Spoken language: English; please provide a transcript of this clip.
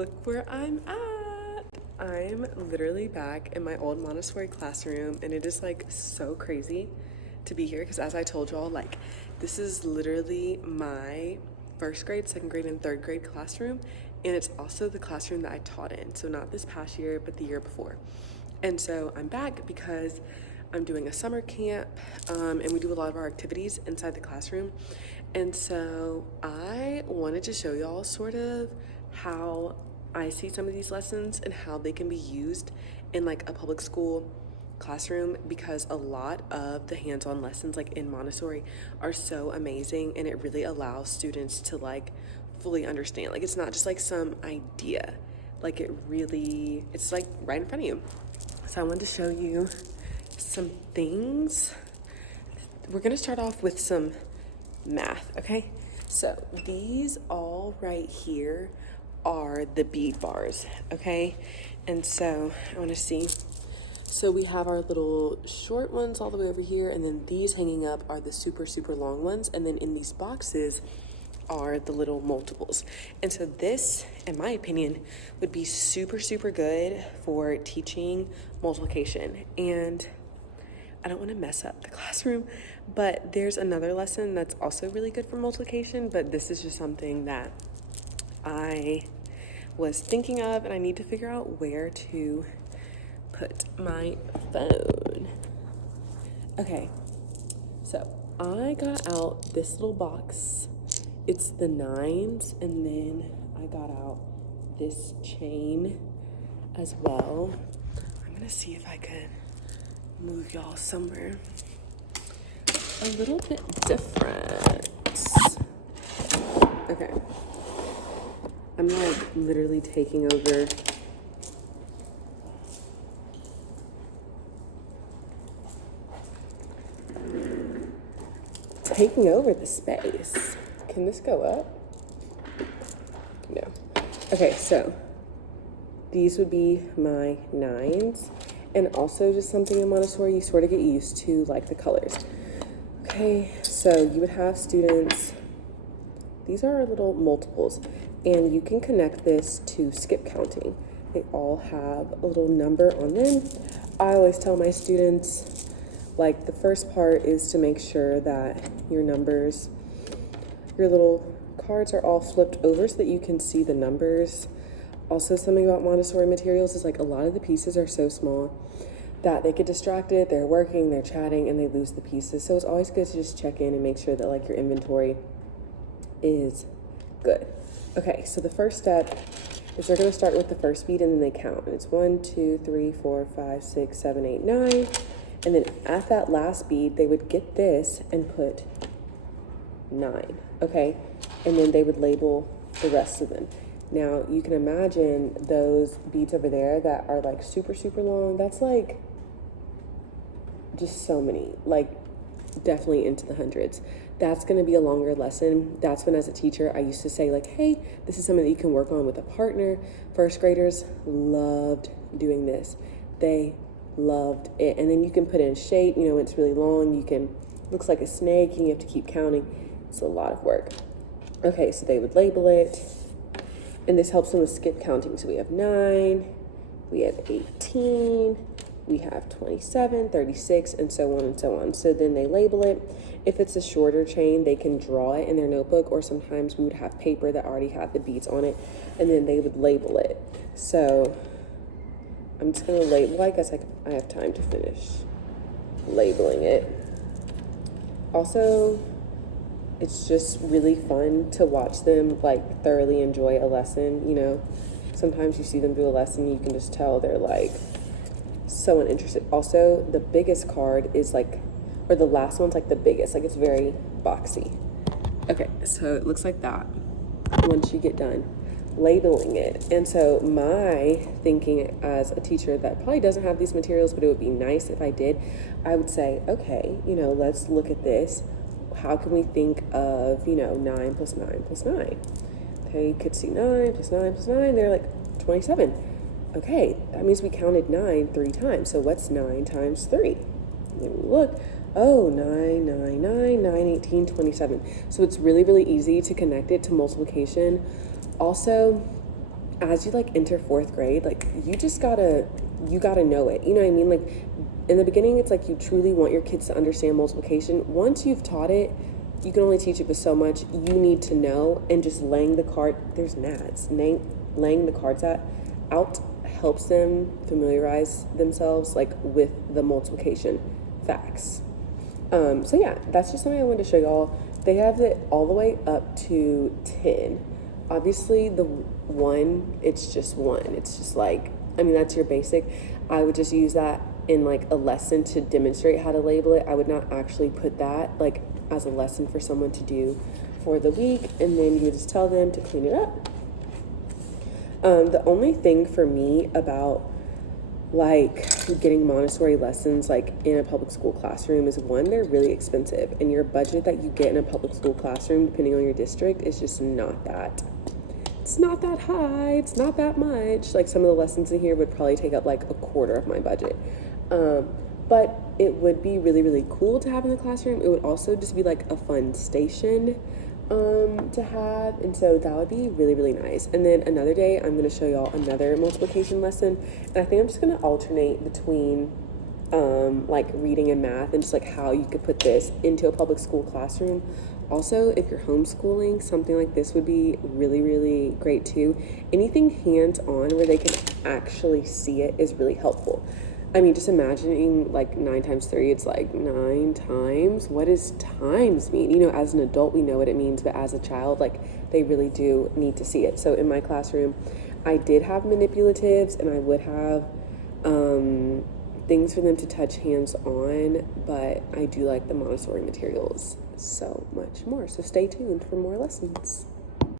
Look where I'm at. I'm literally back in my old Montessori classroom, and it is like so crazy to be here because, as I told y'all, like this is literally my first grade, second grade, and third grade classroom, and it's also the classroom that I taught in. So not this past year, but the year before. And so I'm back because I'm doing a summer camp, and we do a lot of our activities inside the classroom. And so I wanted to show y'all sort of how I see some of these lessons and how they can be used in like a public school classroom, because a lot of the hands-on lessons like in Montessori are so amazing, and it really allows students to like fully understand. Like it's not just like some idea, like it's like right in front of you. So I wanted to show you some things. We're gonna start off with some math, okay? So these all right here are the bead bars, okay? And so I want to see. So we have our little short ones all the way over here, and then these hanging up are the super, super long ones. And then in these boxes are the little multiples. And so this, in my opinion, would be super, super good for teaching multiplication. And I don't want to mess up the classroom, but there's another lesson that's also really good for multiplication, but this is just something that I was thinking of, and I need to figure out where to put my phone. Okay, so I got out this little box. It's the 9s, and then I got out this chain as well. I'm gonna see if I could move y'all somewhere a little bit different. Okay. I'm like literally taking over the space. Can this go up? No. Okay, so these would be my 9s, and also just something in Montessori you sort of get used to, like the colors. Okay, so you would have students, these are our little multiples, and you can connect this to skip counting. They all have a little number on them. I always tell my students, like, the first part is to make sure that your numbers, your little cards are all flipped over so that you can see the numbers. Also, something about Montessori materials is like a lot of the pieces are so small that they get distracted, they're working, they're chatting, and they lose the pieces. So it's always good to just check in and make sure that like your inventory is good. Okay, so the first step is they're gonna start with the first bead and then they count. And it's 1, 2, 3, 4, 5, 6, 7, 8, 9. And then at that last bead, they would get this and put 9, okay? And then they would label the rest of them. Now, you can imagine those beads over there that are like super, super long. That's like just so many, like definitely into the hundreds. That's going to be a longer lesson. That's when, as a teacher, I used to say like, hey, this is something that you can work on with a partner. First graders loved doing this. They loved it. And then you can put in shape, you know, it's really long. You can, looks like a snake, and you have to keep counting. It's a lot of work. Okay, so they would label it. And this helps them with skip counting. So we have 9, we have 18, we have 27, 36, and so on and so on. So then they label it. If it's a shorter chain, they can draw it in their notebook, or sometimes we would have paper that already had the beads on it, and then they would label it. So I'm just gonna label, I guess I have time to finish labeling it. Also, it's just really fun to watch them like thoroughly enjoy a lesson, you know. Sometimes you see them do a lesson, you can just tell they're like so uninterested. Also, the biggest card is like, or the last one's like the biggest, like it's very boxy. Okay, so it looks like that once you get done labeling it. And so my thinking as a teacher that probably doesn't have these materials, but it would be nice if I did, I would say, okay, you know, let's look at this. How can we think of, you know, 9 plus 9 plus 9? Okay, you could see 9 plus 9 plus 9, they're like 27. Okay, that means we counted 9 3 times. So what's 9 times 3? And then we look, oh, 9, 9, 9, 9, 18, 27. So it's really, really easy to connect it to multiplication. Also, as you like enter fourth grade, like you gotta know it. You know what I mean? Like in the beginning, it's like you truly want your kids to understand multiplication. Once you've taught it, you can only teach it with so much. You need to know, and just laying the cards out helps them familiarize themselves like with the multiplication facts. So yeah, that's just something I wanted to show y'all. They have it all the way up to 10. Obviously the 1, it's just 1. It's just like, I mean, that's your basic. I would just use that in like a lesson to demonstrate how to label it. I would not actually put that like as a lesson for someone to do for the week, and then you would just tell them to clean it up. The only thing for me about like getting Montessori lessons like in a public school classroom is, one, they're really expensive, and your budget that you get in a public school classroom, depending on your district, is just not that. It's not that high. It's not that much. Like some of the lessons in here would probably take up like a quarter of my budget. But it would be really, really cool to have in the classroom. It would also just be like a fun station to have, and so that would be really, really nice. And then another day I'm going to show y'all another multiplication lesson, and I think I'm just going to alternate between like reading and math, and just like how you could put this into a public school classroom. Also, if you're homeschooling, something like this would be really, really great too. Anything hands-on where they can actually see it is really helpful. I mean, just imagining like 9 times 3, it's like 9 times. What does times mean? You know, as an adult, we know what it means, but as a child, like they really do need to see it. So in my classroom, I did have manipulatives, and I would have things for them to touch hands-on, but I do like the Montessori materials so much more. So stay tuned for more lessons.